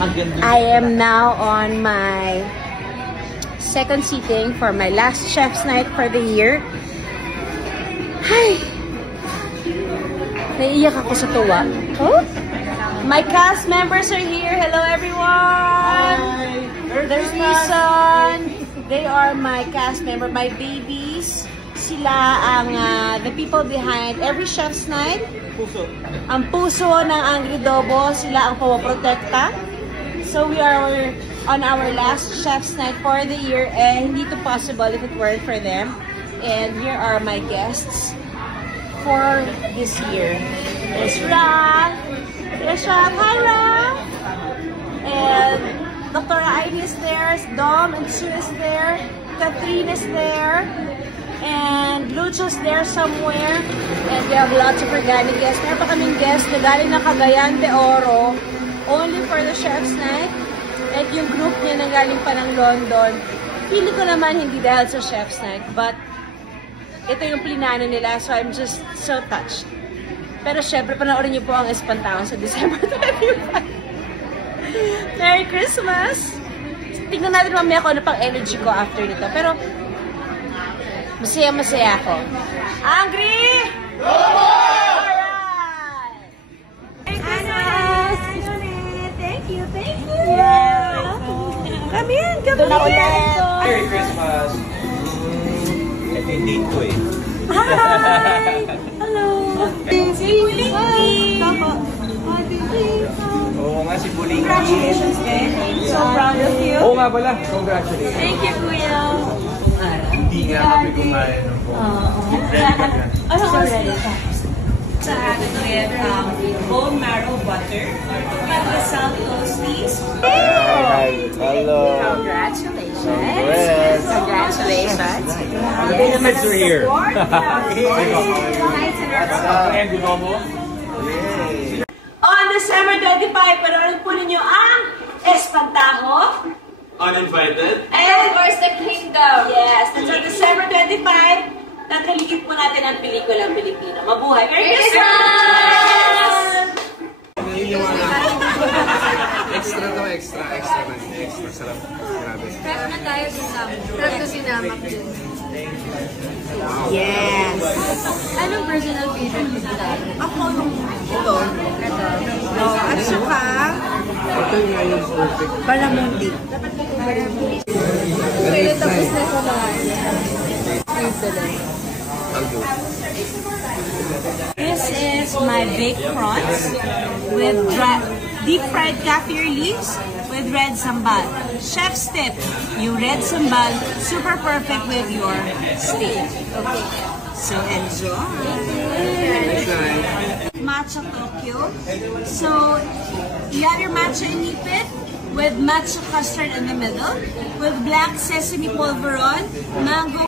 I am now on my second seating for my last chef's night for the year. Hi! Naiiyak ako sa tuwa. Oh? My cast members are here. Hello everyone! Hi! There's Reason. They are my cast member, my babies. Sila ang the people behind every chef's night. Puso. Ang puso ng Angry Dobo, sila ang pumoprotekta. So we are on our last chef's night for the year, and hindi to possible if it weren't for them. And here are my guests for this year. There's Ra. There's Ra. Hi, Ra. And Dr. Aini is there. Dom and Sue is there. Catherine is there. And Lucho's there somewhere. And we have lots of organic guests. Meron pa kaming guests na galing ng Cagayan de Oro only for the chef's night. At yung group niya na galing pa ng London. Pili ko naman hindi dahil sa chef's night. But ito yung plinano nila. So I'm just so touched. Pero syempre, panoorin niyo po ang Espantaon sa December 25. Merry Christmas! Tingnan natin mamaya kung ano pang energy ko after nito. Pero masaya-masaya ako. Angry! Alright! Thank you, thank you! Yeah. Come in, come in! Merry Christmas! Ito yung date ko eh. Hi! Hello! Bulingi! Oo nga si Bulingi. Congratulations, guys! I'm so proud of you. Oo nga pala. Congratulations. Thank you, Kuya! Hindi nga kami kumain ng po. Ano ka ready? With bone marrow butter, pandesal toasties. Hello. Congratulations! Congrats. Congratulations! Kids are here. On December 25, panoorin po ninyo ang Espantajo Uninvited. and of course the Kingdom. Yes, that's on December 25. Nataligid po natin ang pelikulang Pilipino. Mabuhay! Merry Christmas! Extra to, extra. Extra sarap. Grabe. Prep na tayo sinama. Prep na sinama ko din. Yes! Anong personal favorite mo sa Ako nung ito. At saka Ito nga yung perfect. Balamundi. Pwede tapos na sa mga This is my baked prawns with deep fried kaffir leaves with red sambal. Chef's tip, yung red sambal, super perfect with your steak. Okay, so enjoy. Matcha Tokyo. So you have your matcha inipit with matcha custard in the middle, with black sesame polvoron, mango